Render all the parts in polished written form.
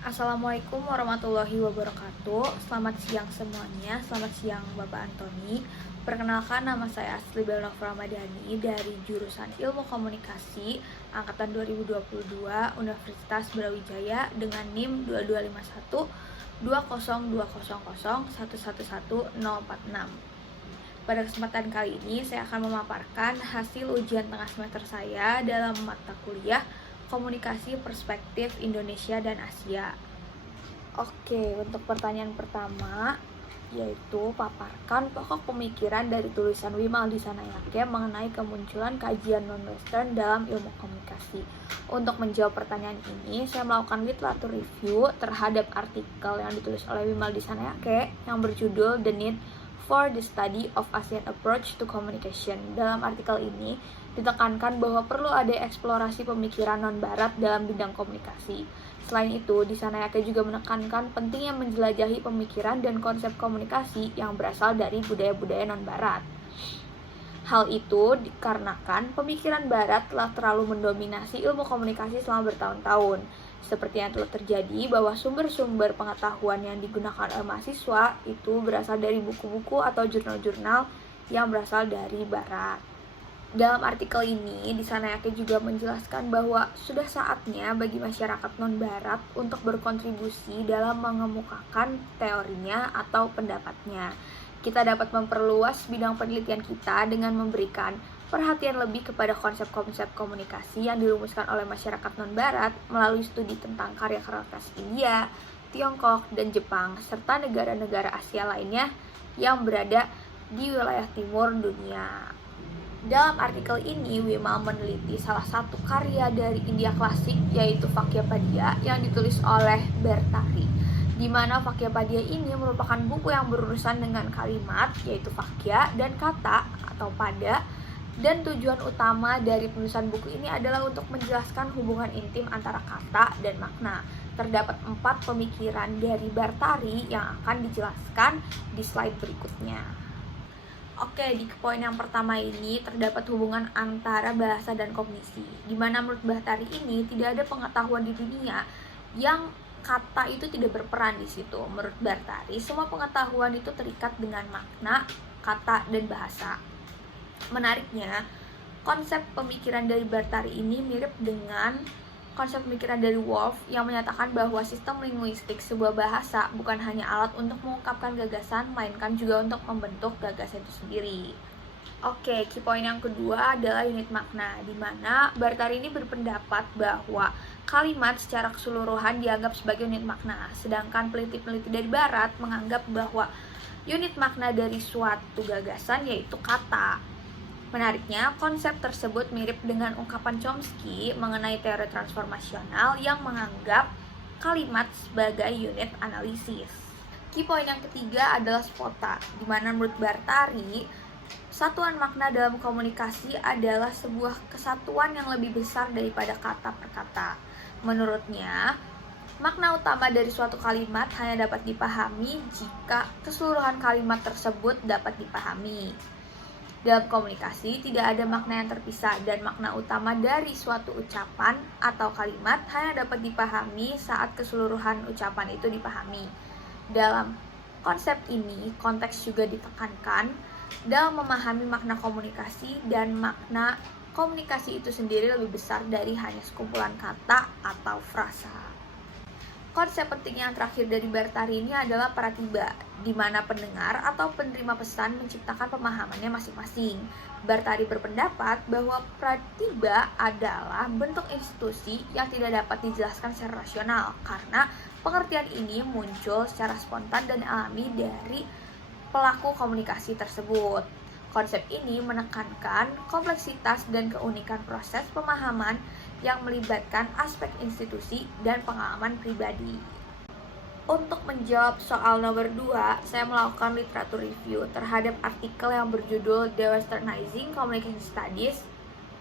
Assalamualaikum warahmatullahi wabarakatuh. Selamat siang semuanya. Selamat siang Bapak Antoni. Perkenalkan, nama saya Asli Belnova Ramadhani dari jurusan Ilmu Komunikasi angkatan 2022 Universitas Brawijaya dengan NIM 2251 20200111046. Pada kesempatan kali ini saya akan memaparkan hasil ujian tengah semester saya dalam mata kuliah Komunikasi Perspektif Indonesia dan Asia. Oke, untuk pertanyaan pertama yaitu paparkan pokok pemikiran dari tulisan Wimal Disanayake mengenai kemunculan kajian non-western dalam ilmu komunikasi. Untuk menjawab pertanyaan ini, saya melakukan literatur review terhadap artikel yang ditulis oleh Wimal Disanayake yang berjudul The Need for the Study of Asian Approach to Communication. Dalam artikel ini ditekankan bahwa perlu ada eksplorasi pemikiran non-barat dalam bidang komunikasi. Selain itu, Disanayake juga menekankan pentingnya menjelajahi pemikiran dan konsep komunikasi yang berasal dari budaya-budaya non-barat. Hal itu dikarenakan pemikiran barat telah terlalu mendominasi ilmu komunikasi selama bertahun-tahun. Seperti yang telah terjadi bahwa sumber-sumber pengetahuan yang digunakan oleh mahasiswa itu berasal dari buku-buku atau jurnal-jurnal yang berasal dari barat. Dalam artikel ini, Disanayake juga menjelaskan bahwa sudah saatnya bagi masyarakat non-barat untuk berkontribusi dalam mengemukakan teorinya atau pendapatnya. Kita dapat memperluas bidang penelitian kita dengan memberikan perhatian lebih kepada konsep-konsep komunikasi yang dirumuskan oleh masyarakat non-barat melalui studi tentang karya keras India, Tiongkok, dan Jepang, serta negara-negara Asia lainnya yang berada di wilayah timur dunia. Dalam artikel ini, Wimal meneliti salah satu karya dari India klasik, yaitu Vakyapadya, yang ditulis oleh Bhartari, di mana Vakyapadya ini merupakan buku yang berurusan dengan kalimat, yaitu vakya, dan kata atau pada, dan tujuan utama dari penulisan buku ini adalah untuk menjelaskan hubungan intim antara kata dan makna. Terdapat 4 pemikiran dari Bhartari yang akan dijelaskan di slide berikutnya. Oke, di poin yang pertama ini terdapat hubungan antara bahasa dan kognisi, di mana menurut Bhartari ini tidak ada pengetahuan di dunia yang kata itu tidak berperan di situ. Menurut Bhartari, semua pengetahuan itu terikat dengan makna, kata, dan bahasa. Menariknya, konsep pemikiran dari Bhartari ini mirip dengan konsep pemikiran dari Wolff yang menyatakan bahwa sistem linguistik sebuah bahasa bukan hanya alat untuk mengungkapkan gagasan, melainkan juga untuk membentuk gagasan itu sendiri. Oke, key point yang kedua adalah unit makna, di mana Bhartari ini berpendapat bahwa kalimat secara keseluruhan dianggap sebagai unit makna, sedangkan peneliti-peneliti dari Barat menganggap bahwa unit makna dari suatu gagasan yaitu kata. Menariknya, konsep tersebut mirip dengan ungkapan Chomsky mengenai teori transformasional yang menganggap kalimat sebagai unit analisis. Key point yang ketiga adalah spota, di mana menurut Bhartari, satuan makna dalam komunikasi adalah sebuah kesatuan yang lebih besar daripada kata per kata. Menurutnya, makna utama dari suatu kalimat hanya dapat dipahami jika keseluruhan kalimat tersebut dapat dipahami. Dalam komunikasi, tidak ada makna yang terpisah dan makna utama dari suatu ucapan atau kalimat hanya dapat dipahami saat keseluruhan ucapan itu dipahami. Dalam konsep ini, konteks juga ditekankan dalam memahami makna komunikasi, dan makna komunikasi itu sendiri lebih besar dari hanya sekumpulan kata atau frasa. Konsep penting yang terakhir dari Bhartari ini adalah pratiba, di mana pendengar atau penerima pesan menciptakan pemahamannya masing-masing. Bhartari berpendapat bahwa pratiba adalah bentuk institusi yang tidak dapat dijelaskan secara rasional, karena pengertian ini muncul secara spontan dan alami dari pelaku komunikasi tersebut. Konsep ini menekankan kompleksitas dan keunikan proses pemahaman yang melibatkan aspek institusi dan pengalaman pribadi. Untuk menjawab soal nomor 2, saya melakukan literatur review terhadap artikel yang berjudul The Westernizing Communication Studies,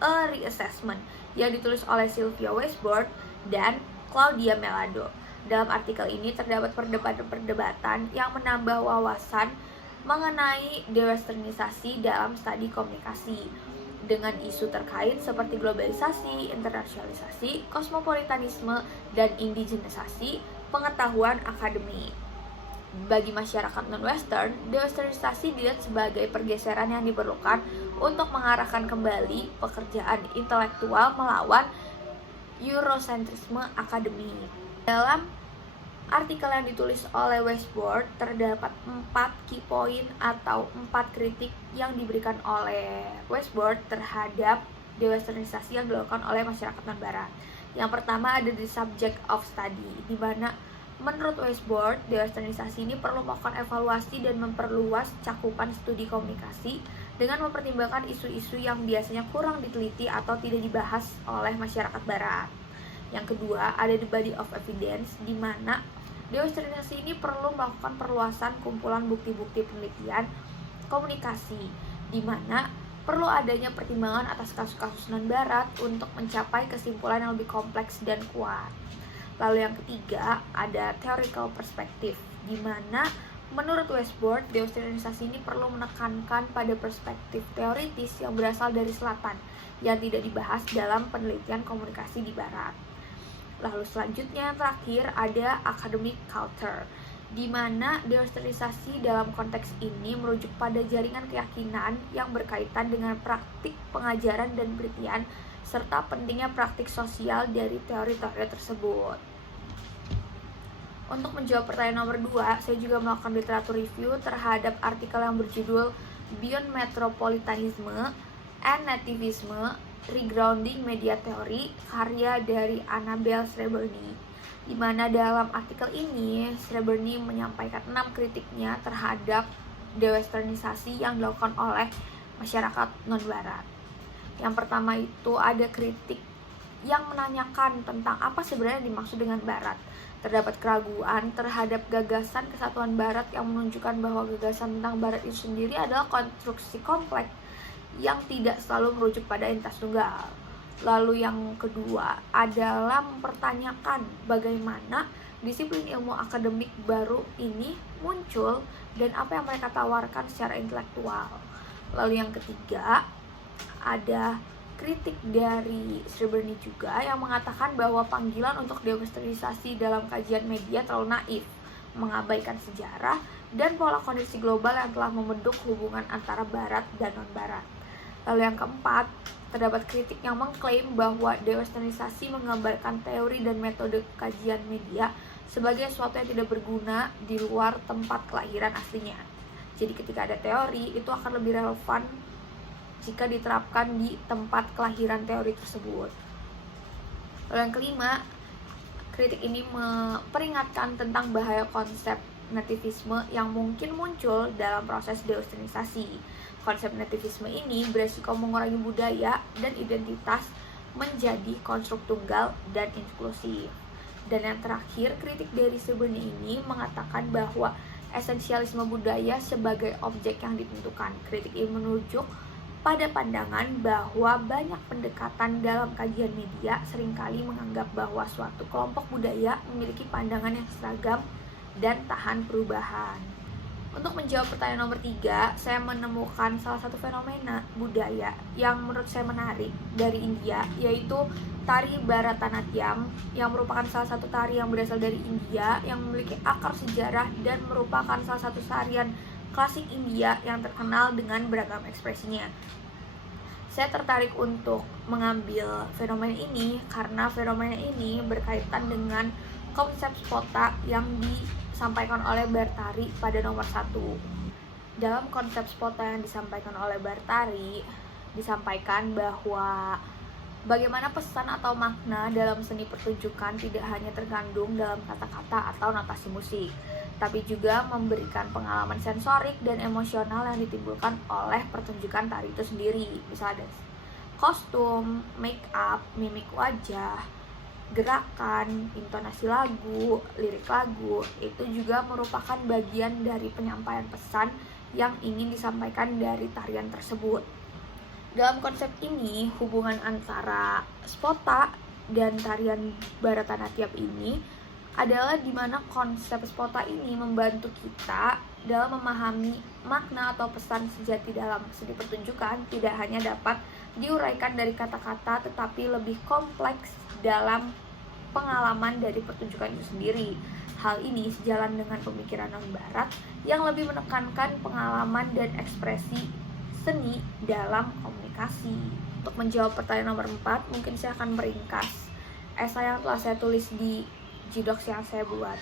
A Reassessment, yang ditulis oleh Sylvia Weisbord dan Claudia Melado. Dalam artikel ini terdapat perdebatan yang menambah wawasan mengenai dewesternisasi dalam studi komunikasi dengan isu terkait seperti globalisasi, internasionalisasi, kosmopolitanisme, dan indigenisasi, pengetahuan akademik. Bagi masyarakat non-Western, dewesternisasi dilihat sebagai pergeseran yang diperlukan untuk mengarahkan kembali pekerjaan intelektual melawan Eurocentrisme akademik. Dalam artikel yang ditulis oleh Westbrook, terdapat 4 key point atau 4 kritik yang diberikan oleh Westbrook terhadap dewesternisasi yang dilakukan oleh masyarakat non-Barat. Yang pertama ada di subject of study, di mana menurut Westbrook, dewesternisasi ini perlu melakukan evaluasi dan memperluas cakupan studi komunikasi dengan mempertimbangkan isu-isu yang biasanya kurang diteliti atau tidak dibahas oleh masyarakat Barat. Yang kedua, ada di body of evidence, di mana dewesternisasi ini perlu melakukan perluasan kumpulan bukti-bukti penelitian komunikasi, di mana perlu adanya pertimbangan atas kasus-kasus non-Barat untuk mencapai kesimpulan yang lebih kompleks dan kuat. Lalu yang ketiga, ada theoretical perspective, di mana menurut Westbrook, dewesternisasi ini perlu menekankan pada perspektif teoritis yang berasal dari selatan, yang tidak dibahas dalam penelitian komunikasi di Barat. Lalu selanjutnya yang terakhir ada academic culture, di mana dewesternisasi dalam konteks ini merujuk pada jaringan keyakinan yang berkaitan dengan praktik pengajaran dan penelitian serta pentingnya praktik sosial dari teori-teori tersebut. Untuk menjawab pertanyaan nomor 2, saya juga melakukan literatur review terhadap artikel yang berjudul Beyond Metropolitanism and Nativism, Regrounding Media Theory, karya dari Annabel Sreberny, di mana dalam artikel ini Sreberny menyampaikan 6 kritiknya terhadap dewesternisasi yang dilakukan oleh masyarakat non-Barat. Yang pertama itu ada kritik yang menanyakan tentang apa sebenarnya dimaksud dengan Barat. Terdapat keraguan terhadap gagasan kesatuan Barat yang menunjukkan bahwa gagasan tentang Barat itu sendiri adalah konstruksi kompleks yang tidak selalu merujuk pada entitas tunggal. Lalu yang kedua adalah mempertanyakan bagaimana disiplin ilmu akademik baru ini muncul dan apa yang mereka tawarkan secara intelektual. Lalu yang ketiga ada kritik dari Sreberny juga yang mengatakan bahwa panggilan untuk dewesternisasi dalam kajian media terlalu naif, mengabaikan sejarah dan pola kondisi global yang telah membentuk hubungan antara Barat dan non-Barat. Lalu yang keempat, terdapat kritik yang mengklaim bahwa dewesternisasi menggambarkan teori dan metode kajian media sebagai sesuatu yang tidak berguna di luar tempat kelahiran aslinya. Jadi ketika ada teori, itu akan lebih relevan jika diterapkan di tempat kelahiran teori tersebut. Lalu yang kelima, kritik ini memperingatkan tentang bahaya konsep nativisme yang mungkin muncul dalam proses dewesternisasi. Konsep nativisme ini beresiko mengurangi budaya dan identitas menjadi konstruk tunggal dan inklusif. Dan yang terakhir, kritik dari Sreberny ini mengatakan bahwa esensialisme budaya sebagai objek yang ditentukan. Kritik ini menunjuk pada pandangan bahwa banyak pendekatan dalam kajian media seringkali menganggap bahwa suatu kelompok budaya memiliki pandangan yang seragam dan tahan perubahan. Untuk menjawab pertanyaan nomor 3, saya menemukan salah satu fenomena budaya yang menurut saya menarik dari India, yaitu tari Bharatanatyam, yang merupakan salah satu tari yang berasal dari India, yang memiliki akar sejarah dan merupakan salah satu tarian klasik India yang terkenal dengan beragam ekspresinya. Saya tertarik untuk mengambil fenomena ini karena fenomena ini berkaitan dengan konsep spota yang disampaikan oleh Bartari pada nomor 1. Dalam konsep spota yang disampaikan oleh Bartari, disampaikan bahwa bagaimana pesan atau makna dalam seni pertunjukan tidak hanya terkandung dalam kata-kata atau notasi musik, tapi juga memberikan pengalaman sensorik dan emosional yang ditimbulkan oleh pertunjukan tari itu sendiri. Misalnya kostum, make up, mimik wajah, gerakan, intonasi lagu, lirik lagu, itu juga merupakan bagian dari penyampaian pesan yang ingin disampaikan dari tarian tersebut. Dalam konsep ini, hubungan antara spota dan tarian Bharatanatyam ini adalah di mana konsep spota ini membantu kita dalam memahami makna atau pesan sejati dalam seni pertunjukan tidak hanya dapat diuraikan dari kata-kata tetapi lebih kompleks dalam pengalaman dari pertunjukan itu sendiri. Hal ini sejalan dengan pemikiran non-barat yang lebih menekankan pengalaman dan ekspresi seni dalam komunikasi. Untuk menjawab pertanyaan nomor 4, mungkin saya akan meringkas esai yang telah saya tulis di Gdocs yang saya buat.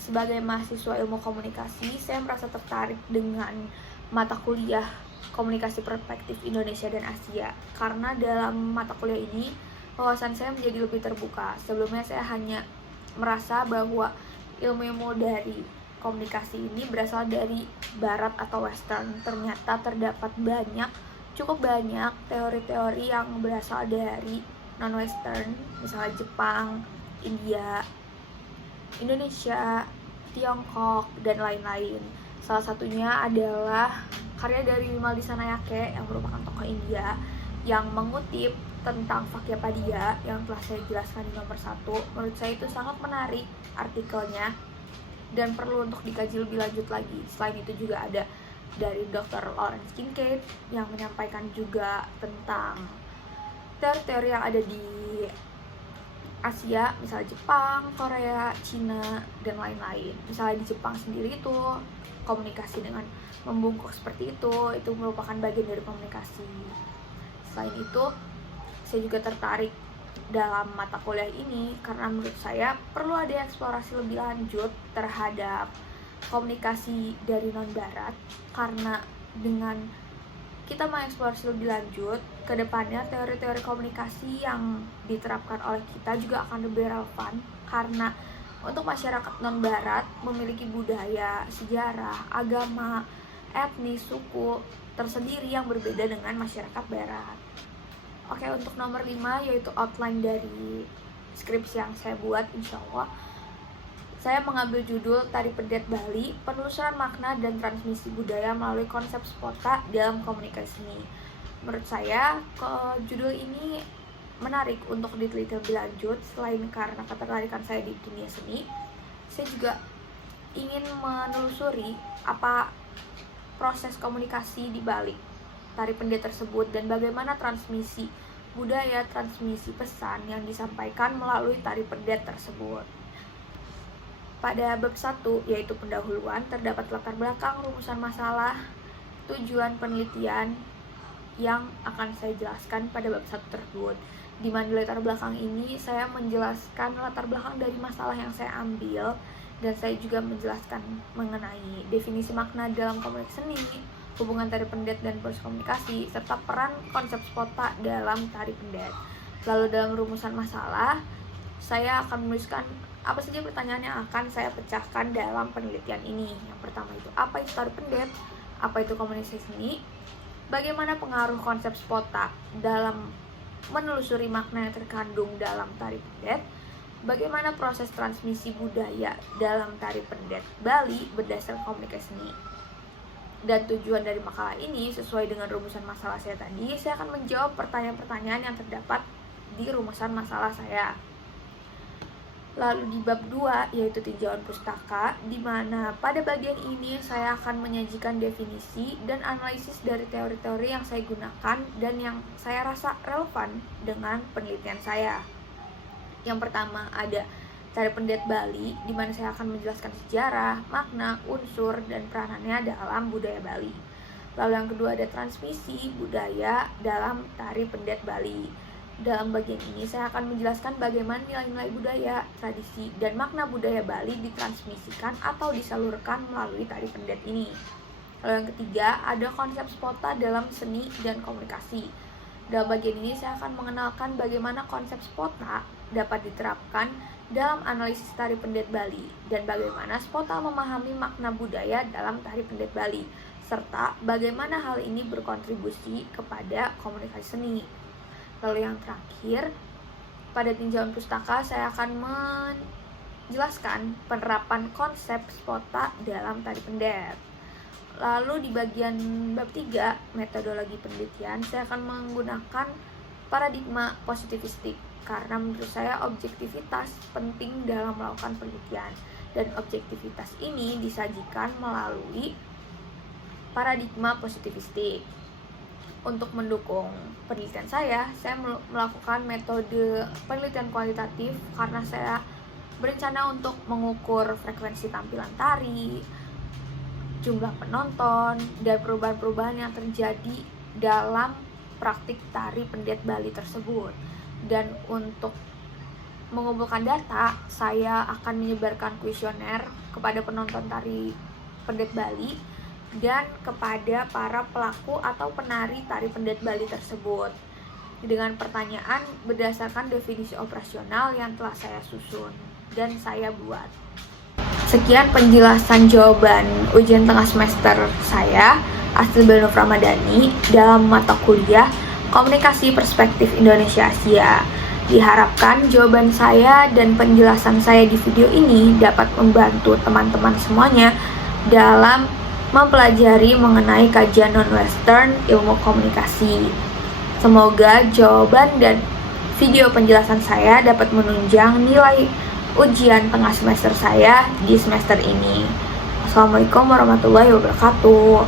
Sebagai mahasiswa ilmu komunikasi, saya merasa tertarik dengan mata kuliah Komunikasi Perspektif Indonesia dan Asia, karena dalam mata kuliah ini wawasan saya menjadi lebih terbuka. Sebelumnya saya hanya merasa bahwa ilmu-ilmu dari komunikasi ini berasal dari barat atau western. Ternyata terdapat cukup banyak teori-teori yang berasal dari non-western, misalnya Jepang, India, Indonesia, Tiongkok, dan lain-lain. Salah satunya adalah karya dari Vimal Disanayake yang merupakan tokoh India yang mengutip tentang Vakyapadia yang telah saya jelaskan di nomor 1. Menurut saya itu sangat menarik artikelnya dan perlu untuk dikaji lebih lanjut lagi. Selain itu juga ada dari Dr. Lawrence Kincaid yang menyampaikan juga tentang teori-teori yang ada di Asia, misalnya Jepang, Korea, Cina, dan lain-lain. Misalnya di Jepang sendiri itu komunikasi dengan membungkuk seperti itu merupakan bagian dari komunikasi. Selain itu, saya juga tertarik dalam mata kuliah ini karena menurut saya perlu ada eksplorasi lebih lanjut terhadap komunikasi dari non-barat, karena dengan kita mengeksplorasi lebih lanjut ke depannya, teori-teori komunikasi yang diterapkan oleh kita juga akan lebih relevan, karena untuk masyarakat non-barat memiliki budaya, sejarah, agama, etnis, suku tersendiri yang berbeda dengan masyarakat barat. Oke, untuk nomor 5 yaitu outline dari skripsi yang saya buat, insya Allah saya mengambil judul Tari Pendet Bali, Penelusuran Makna dan Transmisi Budaya Melalui Konsep Spota dalam Komunikasi Seni. Menurut saya, judul ini menarik untuk diteliti lebih lanjut. Selain karena ketertarikan saya di dunia seni, saya juga ingin menelusuri apa proses komunikasi di balik tari pendet tersebut dan bagaimana transmisi budaya, transmisi pesan yang disampaikan melalui tari pendet tersebut. Pada bab 1, yaitu pendahuluan, terdapat latar belakang, rumusan masalah, tujuan penelitian yang akan saya jelaskan pada bab 1 tersebut. Di mana di latar belakang ini saya menjelaskan latar belakang dari masalah yang saya ambil, dan saya juga menjelaskan mengenai definisi makna dalam komunikasi seni, hubungan tari pendet dan proses komunikasi, serta peran konsep spota dalam tari pendet. Lalu dalam rumusan masalah, saya akan menuliskan apa saja pertanyaan yang akan saya pecahkan dalam penelitian ini. Yang pertama itu, apa itu tari pendet? Apa itu komunikasi seni? Bagaimana pengaruh konsep spota dalam menelusuri makna yang terkandung dalam tari pendet? Bagaimana proses transmisi budaya dalam tari pendet Bali berdasarkan komunikasi seni? Dan tujuan dari makalah ini sesuai dengan rumusan masalah saya tadi, saya akan menjawab pertanyaan-pertanyaan yang terdapat di rumusan masalah saya. Lalu di bab 2 yaitu tinjauan pustaka, di mana pada bagian ini saya akan menyajikan definisi dan analisis dari teori-teori yang saya gunakan dan yang saya rasa relevan dengan penelitian saya. Yang pertama ada tari pendet Bali, di mana saya akan menjelaskan sejarah, makna, unsur, dan peranannya dalam budaya Bali. Lalu yang kedua ada transmisi budaya dalam tari pendet Bali. Dalam bagian ini saya akan menjelaskan bagaimana nilai-nilai budaya, tradisi, dan makna budaya Bali ditransmisikan atau disalurkan melalui tari pendet ini. Lalu yang ketiga ada konsep spota dalam seni dan komunikasi. Dalam bagian ini saya akan mengenalkan bagaimana konsep spota dapat diterapkan dalam analisis tari pendet Bali dan bagaimana spota memahami makna budaya dalam tari pendet Bali, serta bagaimana hal ini berkontribusi kepada komunikasi seni. Lalu yang terakhir, pada tinjauan pustaka saya akan menjelaskan penerapan konsep spota dalam tari pendet. Lalu di bagian bab 3, metodologi penelitian, saya akan menggunakan paradigma positivistik karena menurut saya objektivitas penting dalam melakukan penelitian, dan objektivitas ini disajikan melalui paradigma positivistik. Untuk mendukung penelitian saya melakukan metode penelitian kualitatif karena saya berencana untuk mengukur frekuensi tampilan tari, jumlah penonton, dan perubahan-perubahan yang terjadi dalam praktik tari pendet Bali tersebut. Dan untuk mengumpulkan data, saya akan menyebarkan kuesioner kepada penonton tari pendet Bali dan kepada para pelaku atau penari tari pendet Bali tersebut dengan pertanyaan berdasarkan definisi operasional yang telah saya susun dan saya buat. Sekian penjelasan jawaban ujian tengah semester saya, Astrid Benuf Ramadhani, dalam mata kuliah Komunikasi Perspektif Indonesia Asia. Diharapkan jawaban saya dan penjelasan saya di video ini dapat membantu teman-teman semuanya dalam mempelajari mengenai kajian non-western ilmu komunikasi. Semoga jawaban dan video penjelasan saya dapat menunjang nilai ujian tengah semester saya di semester ini. Assalamualaikum warahmatullahi wabarakatuh.